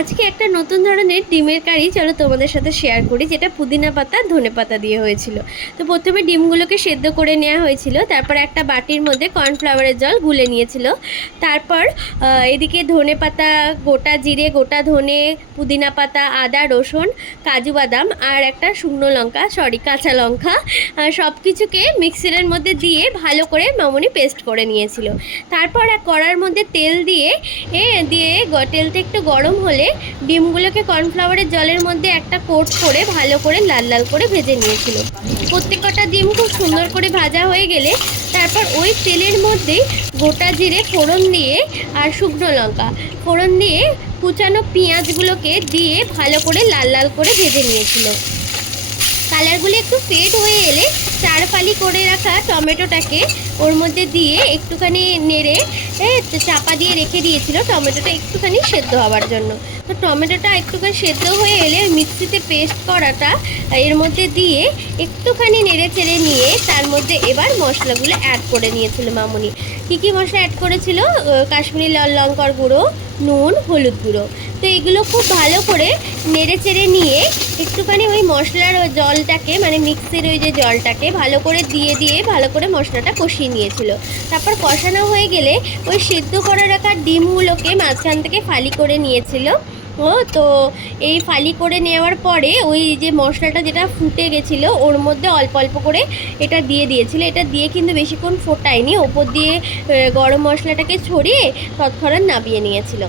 আজকে একটা নতুন ধরনের ডিমের কারি চলো তোমাদের সাথে শেয়ার করি, যেটা পুদিনা পাতা ধনে পাতা দিয়ে হয়েছিল। তো প্রথমে ডিমগুলোকে সেদ্ধ করে নেওয়া হয়েছিল, তারপর একটা বাটির মধ্যে কর্নফ্লাওয়ারের জল গুলে নিয়েছিল। তারপর এদিকে ধনে পাতা, গোটা জিরে, গোটা ধনে, পুদিনা পাতা, আদা, রসুন, কাজু বাদাম আর একটা শুকনো লঙ্কা, কাঁচা লঙ্কা, সব কিছুকে মিক্সিরের মধ্যে দিয়ে ভালো করে মামুনি পেস্ট করে নিয়েছিল। তারপর এক কড়ার মধ্যে তেল দিয়ে তেলটা একটু গরম হলে ডিমগুলোকে কর্নফ্লাওয়ারের জলের মধ্যে একটা কোট করে ভালো করে লাল লাল করে ভেজে নিয়েছিল। প্রত্যেকটা ডিম খুব সুন্দর করে ভাজা হয়ে গেলে তারপর ওই তেলের মধ্যেই গোটা জিরে ফোড়ন দিয়ে আর শুকনো লঙ্কা ফোড়ন দিয়ে কুচানো পেঁয়াজগুলোকে দিয়ে ভালো করে লাল লাল করে ভেজে নিয়েছিল। কালারগুলো একটু ফেড হয়ে এলে চার ফালি করে রাখা টমেটোটাকে ওর মধ্যে দিয়ে একটুখানি নেড়ে চাপা দিয়ে রেখে দিয়েছিল টমেটোটা একটুখানি সেদ্ধ হওয়ার জন্য। তো টমেটোটা একটুখানি সেদ্ধ হয়ে এলে মিক্সিতে পেস্ট করাটা এর মধ্যে দিয়ে একটুখানি নেড়ে চেড়ে নিয়ে তার মধ্যে এবার মশলাগুলো অ্যাড করে নিয়েছিল মামুনি। কী কী মশলা অ্যাড করেছিল? কাশ্মীরি লাল লঙ্কার গুঁড়ো, নুন, হলুদ গুঁড়ো। তো এগুলো খুব ভালো করে নেড়ে চেড়ে নিয়ে একটুখানি ওই মশলার ওই জলটাকে, মানে মিক্সির ওই যে জলটাকে ভালো করে দিয়ে ভালো করে মশলাটা কষিয়ে নিয়েছিল। তারপর কষানো হয়ে গেলে ওই সিদ্ধ করে রাখা ডিমগুলোকে মাঝখান থেকে ফালি করে নিয়েছিল। তো এই ফালি করে নেওয়ার পরে ওই যে মশলাটা যেটা ফুটে গেছিলো ওর মধ্যে অল্প অল্প করে এটা দিয়ে দিয়েছিল। এটা দিয়ে কিন্তু বেশিক্ষণ ফোটায়নি, ওপর দিয়ে গরম মশলাটাকে ছড়িয়ে তৎক্ষণাৎ নামিয়ে নিয়েছিল।